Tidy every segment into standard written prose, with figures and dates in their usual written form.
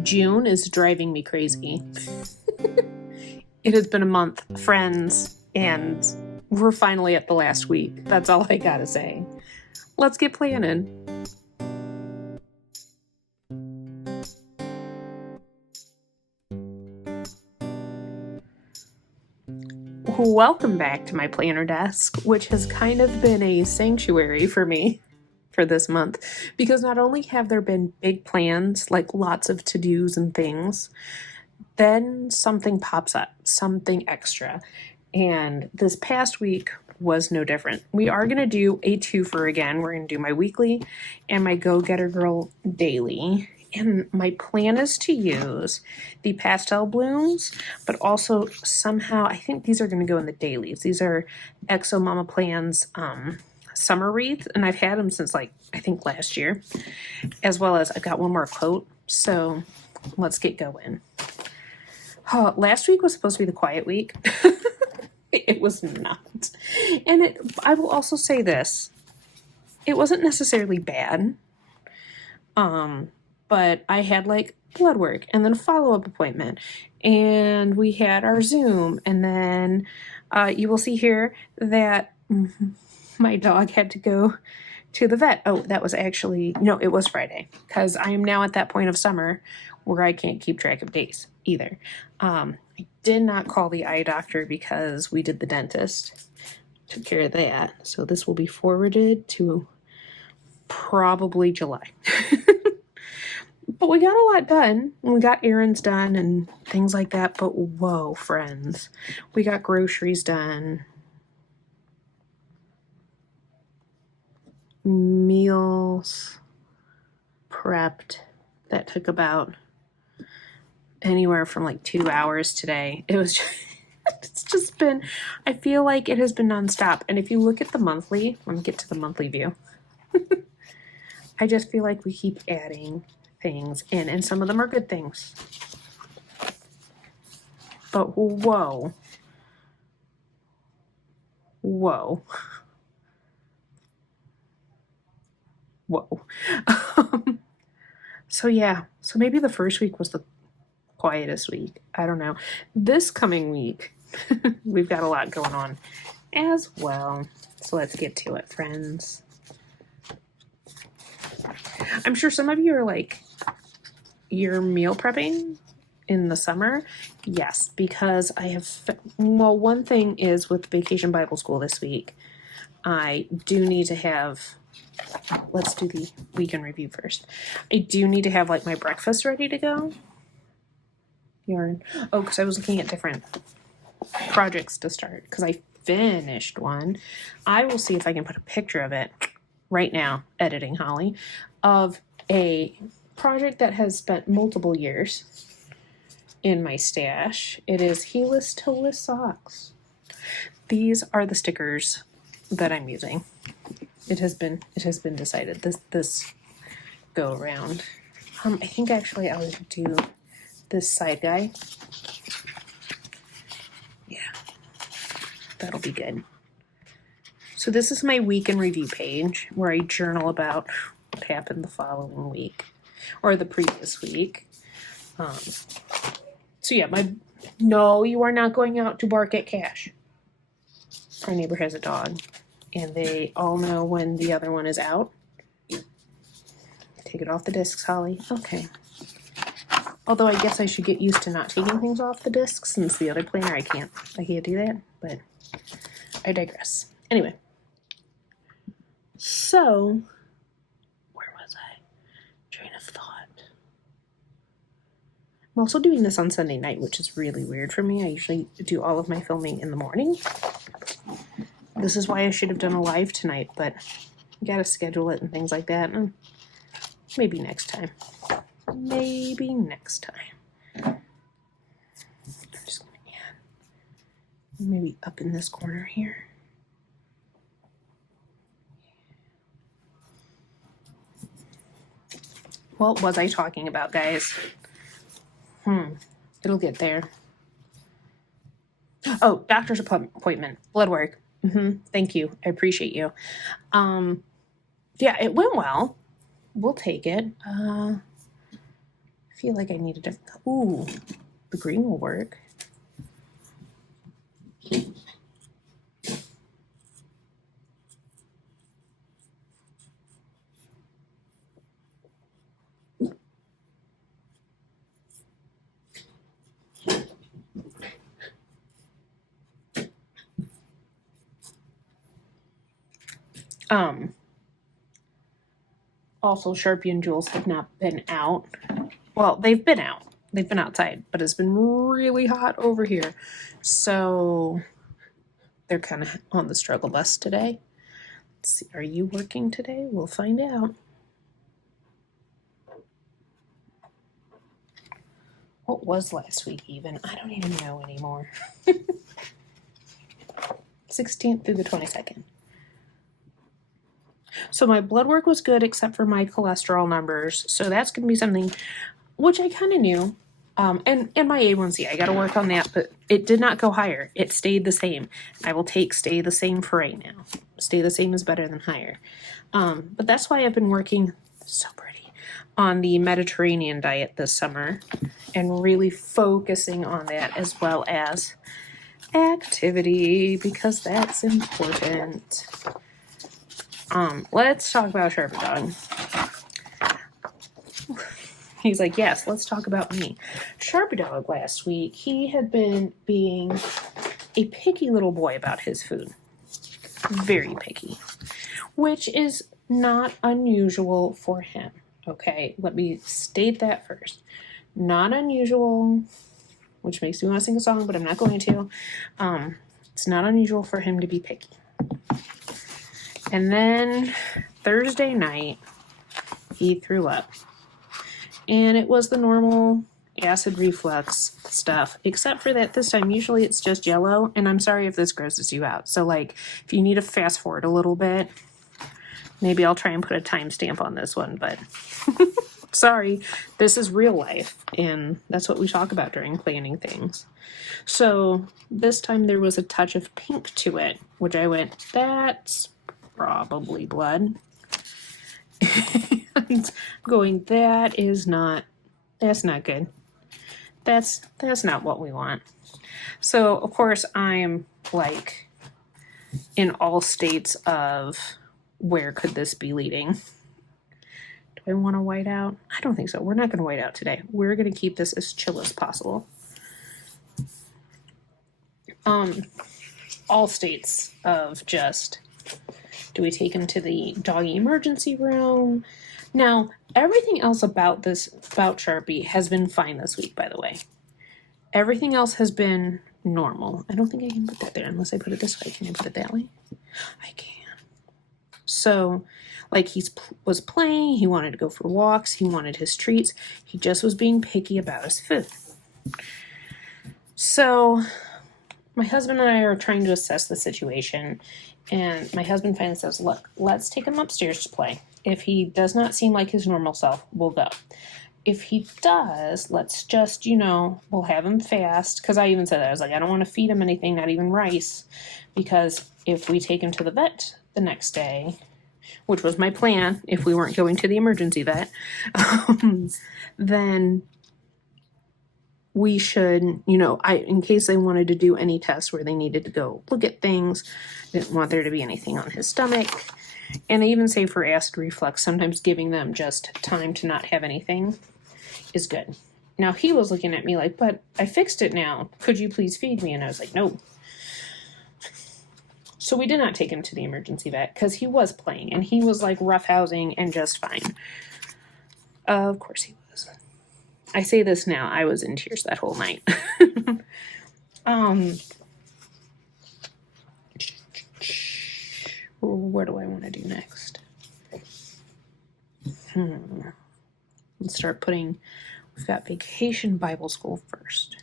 June is driving me crazy. It has been a month, friends, and we're finally at the last week. That's all I gotta say. Let's get planning. Welcome back to my planner desk, which has kind of been a sanctuary for me for this month, because not only have there been big plans, like lots of to-dos and things, then something pops up, something extra. And this past week was no different. We are going to do a twofer again. We're going to do my weekly and my Go Getter Girl daily. And my plan is to use the pastel blooms, but also somehow, I think these are going to go in the dailies. These are Exo Mama Plans summer wreath, and I've had them since I think last year, as well as I've got one more quote. So let's get going. Last week was supposed to be the quiet week. It was not. And I will also say this. It wasn't necessarily bad. But I had blood work and then a follow-up appointment. And we had our Zoom. And then you will see here that my dog had to go to the vet. Oh, that was no, it was Friday. Because I am now at that point of summer where I can't keep track of days either. I did not call the eye doctor because we did the dentist. Took care of that. So this will be forwarded to probably July. But we got a lot done. We got errands done and things like that. But whoa, friends. We got groceries done. Meals prepped. That took about anywhere from 2 hours today. It was it's just been, I feel like it has been nonstop. And if you look at the monthly, let me get to the monthly view. I just feel like we keep adding things in, and some of them are good things. But whoa. So maybe the first week was the quietest week. I don't know. This coming week, we've got a lot going on as well. So let's get to it, friends. I'm sure some of you are you're meal prepping in the summer. Yes, because I have, one thing is with Vacation Bible School this week, I do need to have, let's do the weekend review first. I do need to have my breakfast ready to go. Because I was looking at different projects to start, because I finished one. I will see if I can put a picture of it right now, editing Holly, of a project that has spent multiple years in my stash. It is Heelless Toeless socks. These are the stickers that I'm using. It has been decided this go around. I think actually I'll do this side guy. Yeah, that'll be good. So this is my week in review page where I journal about what happened the following week or the previous week. No, you are not going out to bark at Cash. Our neighbor has a dog, and they all know when the other one is out. Take it off the discs, Holly. Okay. Although I guess I should get used to not taking things off the discs, since the other planner I can't do that, but I digress. Anyway. So, where was I? Train of thought. I'm also doing this on Sunday night, which is really weird for me. I usually do all of my filming in the morning. This is why I should have done a live tonight, but you gotta schedule it and things like that. And maybe next time. I'm just gonna add maybe up in this corner here. What was I talking about, guys? It'll get there. Oh, doctor's appointment, blood work. Thank you. I appreciate you. Yeah, it went well. We'll take it. feel like I need a different, ooh, the green will work. Also, Sharpie and Jules have not been out. Well, they've been out. They've been outside, but it's been really hot over here. So they're kind of on the struggle bus today. Let's see, are you working today? We'll find out. What was last week even? I don't even know anymore. 16th through the 22nd. So my blood work was good except for my cholesterol numbers. So that's going to be something which I kind of knew. And my A1C, I got to work on that, but it did not go higher. It stayed the same. I will take stay the same for right now. Stay the same is better than higher. But that's why I've been working so pretty on the Mediterranean diet this summer and really focusing on that as well as activity because that's important. Let's talk about Sharpie Dog. He's like, yes, let's talk about me. Sharpie Dog last week, he had been being a picky little boy about his food. Very picky. Which is not unusual for him. Okay, let me state that first. Not unusual, which makes me want to sing a song, but I'm not going to. It's not unusual for him to be picky. And then Thursday night, he threw up. And it was the normal acid reflux stuff, except for that this time, usually it's just yellow. And I'm sorry if this grosses you out. So, like, if you need to fast forward a little bit, maybe I'll try and put a timestamp on this one. But sorry, this is real life. And that's what we talk about during planning things. So this time there was a touch of pink to it, which I went, that's probably blood. Going, that's not good. That's not what we want. So of course I'm like in all states of where could this be leading? Do I want to white out? I don't think so. We're not going to white out today. We're going to keep this as chill as possible. All states of just, do we take him to the doggy emergency room? Now, everything else about Sharpie has been fine this week, by the way. Everything else has been normal. I don't think I can put that there unless I put it this way. Can I put it that way? I can. So, like, he was playing, he wanted to go for walks, he wanted his treats. He just was being picky about his food. So, my husband and I are trying to assess the situation. And my husband finally says, look, let's take him upstairs to play. If he does not seem like his normal self, we'll go. If he does, let's just, we'll have him fast. Because I even said that. I was like, I don't want to feed him anything, not even rice. Because if we take him to the vet the next day, which was my plan if we weren't going to the emergency vet, then we should, in case they wanted to do any tests where they needed to go look at things, didn't want there to be anything on his stomach. And they even say for acid reflux, sometimes giving them just time to not have anything is good. Now, he was looking at me like, but I fixed it now. Could you please feed me? And I was like, no. So we did not take him to the emergency vet because he was playing and he was like roughhousing and just fine. Of course he was. I say this now, I was in tears that whole night. Where do I want to do next? Let's start putting, we've got Vacation Bible School first.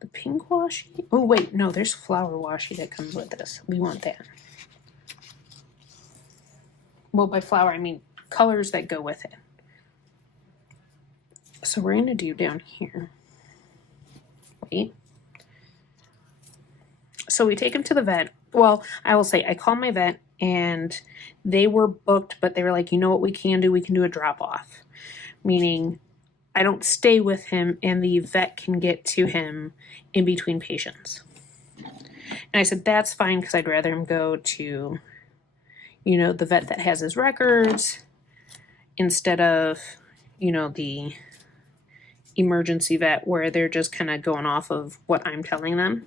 The pink washi? Oh, wait, no, there's flower washi that comes with this. We want that. Well, by flower, I mean colors that go with it. So we're going to do down here. Wait. So we take him to the vet. Well, I will say, I called my vet and they were booked, but they were like, you know what we can do? We can do a drop off. Meaning I don't stay with him, and the vet can get to him in between patients. And I said, that's fine, because I'd rather him go to, the vet that has his records instead of, the emergency vet where they're just kind of going off of what I'm telling them.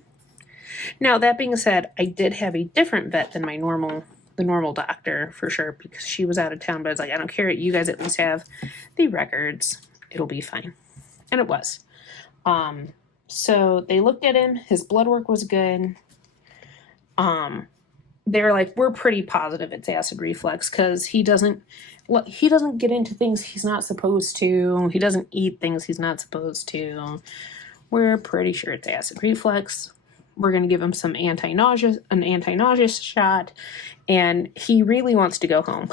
Now, that being said, I did have a different vet than the normal doctor, for sure, because she was out of town, but I was like, I don't care. You guys at least have the records. It'll be fine. And it was. So they looked at him. His blood work was good. They were like, we're pretty positive it's acid reflux, because he doesn't get into things he's not supposed to. He doesn't eat things he's not supposed to. We're pretty sure it's acid reflux. We're going to give him an anti-nausea shot, and he really wants to go home.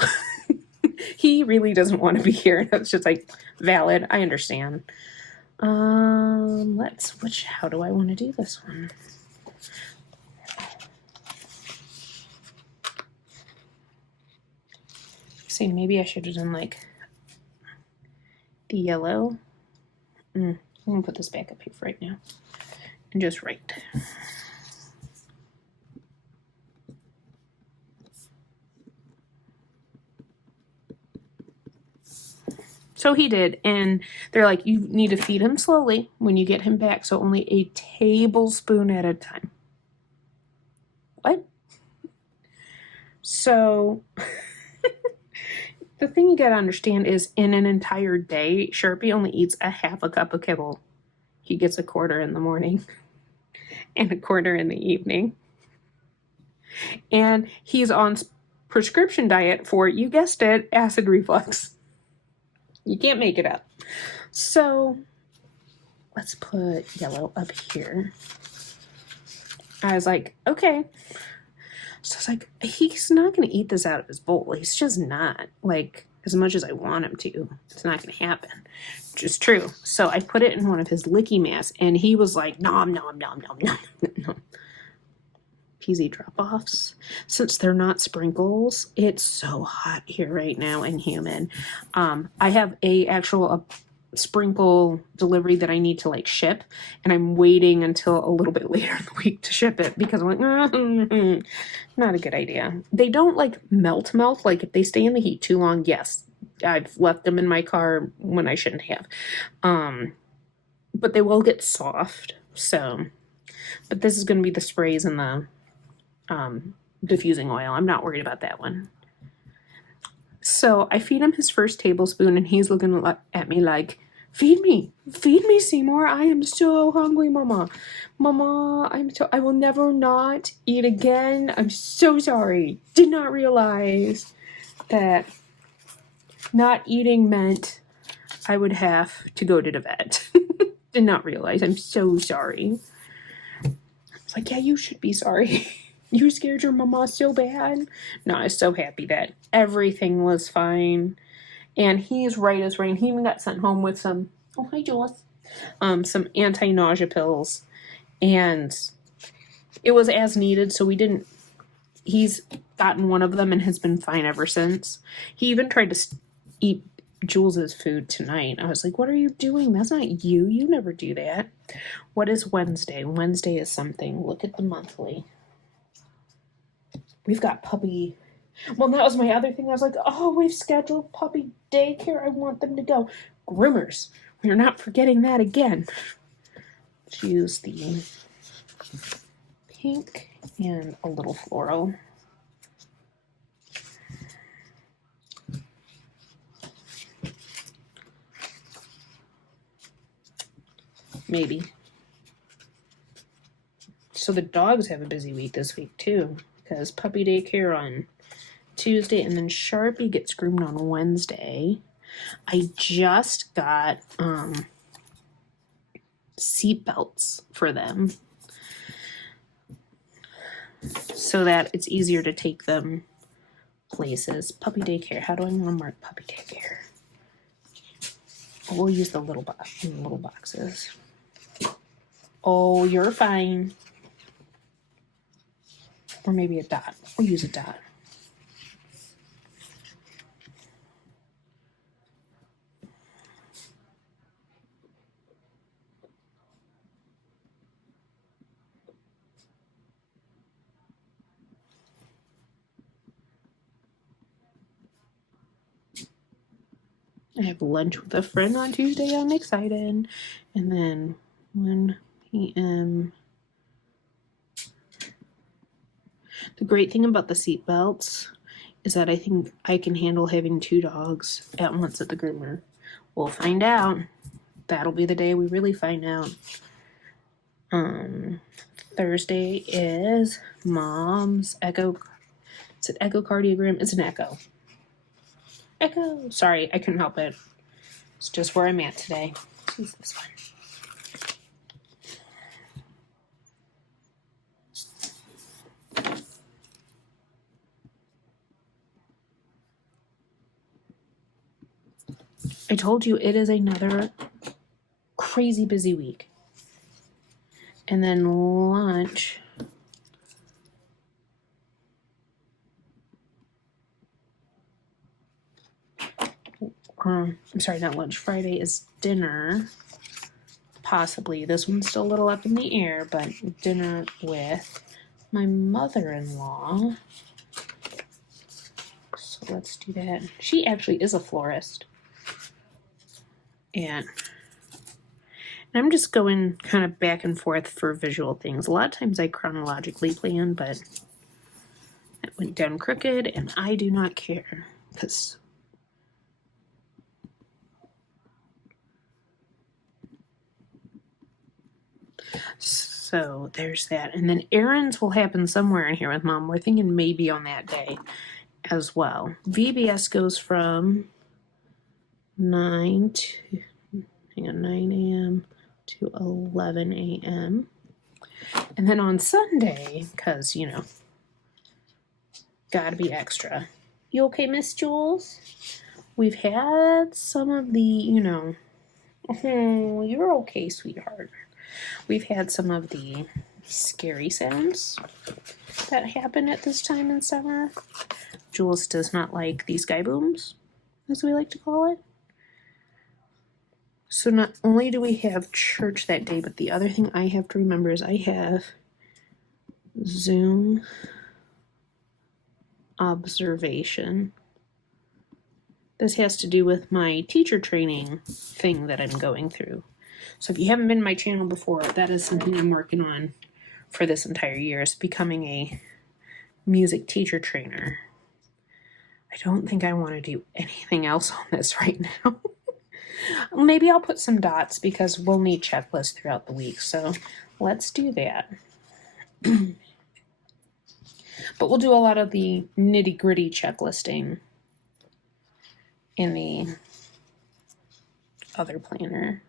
He really doesn't want to be here. That's just like, valid. I understand. How do I want to do this one? See, maybe I should have done like the yellow. I'm going to put this back up here for right now and just write. So he did, and they're like, you need to feed him slowly when you get him back, so only a tablespoon at a time. What? So the thing you gotta understand is, in an entire day, Sharpie only eats a half a cup of kibble. He gets a quarter in the morning and a quarter in the evening. And he's on prescription diet for, you guessed it, acid reflux. You can't make it up. So let's put yellow up here. I was like, okay. So I was like, he's not going to eat this out of his bowl. He's just not. Like, as much as I want him to, it's not going to happen. Which is true. So I put it in one of his licky masks, and he was like, nom, nom, nom, nom, nom, nom. Peasy drop-offs. Since they're not sprinkles, it's so hot here right now and humid. I have a sprinkle delivery that I need to like ship, and I'm waiting until a little bit later in the week to ship it, because I'm like, not a good idea. They don't like melt. Like, if they stay in the heat too long, yes, I've left them in my car when I shouldn't have. But they will get soft. So, but this is going to be the sprays and the diffusing oil. I'm not worried about that one. So I feed him his first tablespoon, and he's looking at me like, feed me, Seymour. I am so hungry, Mama. I will never not eat again. I'm so sorry. Did not realize that not eating meant I would have to go to the vet. Did not realize. I'm so sorry. It's like, yeah, you should be sorry. You scared your mama so bad. No, I was so happy that everything was fine. And he's right as rain. He even got sent home with some, oh, hi, Jules. Some anti-nausea pills. And it was as needed, so he's gotten one of them and has been fine ever since. He even tried to eat Jules's food tonight. I was like, what are you doing? That's not you. You never do that. What is Wednesday? Wednesday is something. Look at the monthly. We've got puppy. Well, that was my other thing. I was like, oh, we've scheduled puppy daycare. I want them to go. Groomers. We're not forgetting that again. Let's use the pink and a little floral. Maybe. So the dogs have a busy week this week too, because puppy daycare on Tuesday, and then Sharpie gets groomed on Wednesday. I just got seat belts for them so that it's easier to take them places. Puppy daycare. How do I want to mark puppy daycare? We'll use the little boxes. Oh, you're fine. Or maybe a dot. We'll use a dot. I have lunch with a friend on Tuesday. I'm excited. And then 1 p.m. The great thing about the seat belts is that I think I can handle having 2 dogs at once at the groomer. We'll find out. That'll be the day we really find out. Thursday is Mom's echo. Is it echocardiogram? It's an echo. Echo. Sorry, I couldn't help it. It's just where I'm at today. Let's use this one. I told you it is another crazy busy week. And then lunch. I'm sorry, not lunch. Friday is dinner. Possibly. This one's still a little up in the air, but dinner with my mother-in-law. So let's do that. She actually is a florist. And I'm just going kind of back and forth for visual things. A lot of times I chronologically plan, but that went down crooked, and I do not care. Because so there's that. And then errands will happen somewhere in here with Mom. We're thinking maybe on that day as well. VBS goes from 9 a.m. to 11 a.m. And then on Sunday, because, you know, gotta be extra. You okay, Miss Jules? We've had some of the, you know, oh, you're okay, sweetheart. We've had some of the scary sounds that happen at this time in summer. Jules does not like these sky booms, as we like to call it. So not only do we have church that day, but the other thing I have to remember is I have Zoom observation. This has to do with my teacher training thing that I'm going through. So if you haven't been to my channel before, that is something I'm working on for this entire year, is becoming a music teacher trainer. I don't think I want to do anything else on this right now. Maybe I'll put some dots because we'll need checklists throughout the week. So let's do that. But we'll do a lot of the nitty-gritty checklisting in the other planner.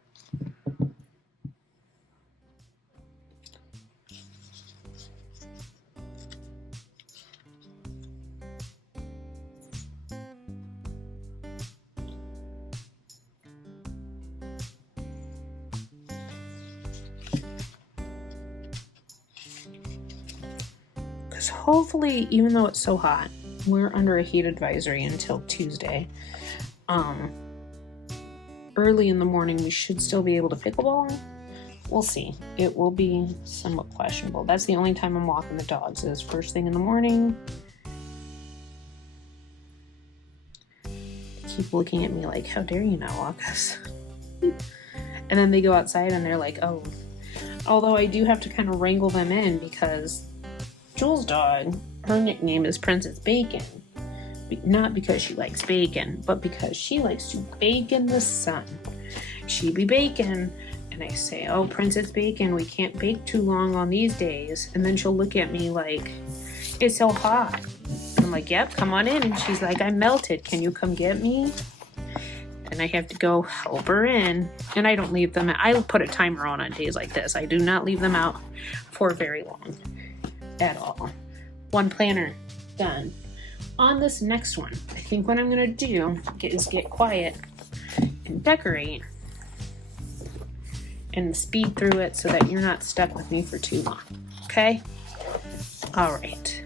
Hopefully, even though it's so hot, we're under a heat advisory until Tuesday. Early in the morning, we should still be able to pickleball. We'll see. It will be somewhat questionable. That's the only time I'm walking the dogs, is first thing in the morning. They keep looking at me like, how dare you not walk us? And then they go outside and they're like, oh. Although I do have to kind of wrangle them in because Jules' dog, her nickname is Princess Bacon. Not because she likes bacon, but because she likes to bake in the sun. She be baking, and I say, oh, Princess Bacon, we can't bake too long on these days. And then she'll look at me like, it's so hot. And I'm like, yep, come on in. And she's like, I'm melted. Can you come get me? And I have to go help her in. And I don't leave them. I put a timer on days like this. I do not leave them out for very long at all. One planner done. On this next one, I think what I'm going to do is get quiet and decorate and speed through it so that you're not stuck with me for too long. Okay? All right.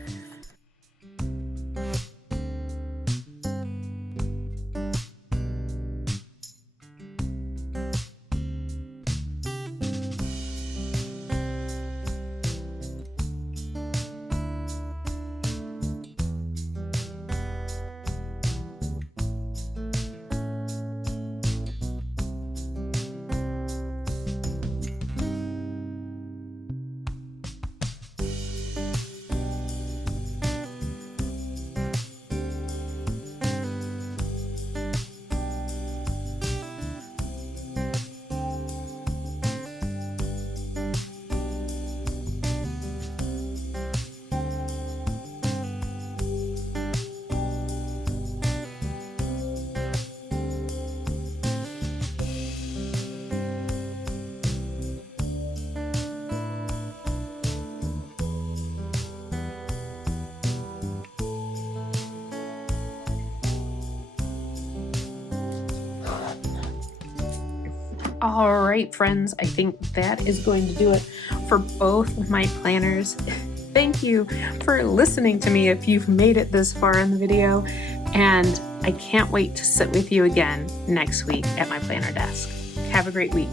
All right, friends, I think that is going to do it for both of my planners. Thank you for listening to me if you've made it this far in the video, and I can't wait to sit with you again next week at my planner desk. Have a great week.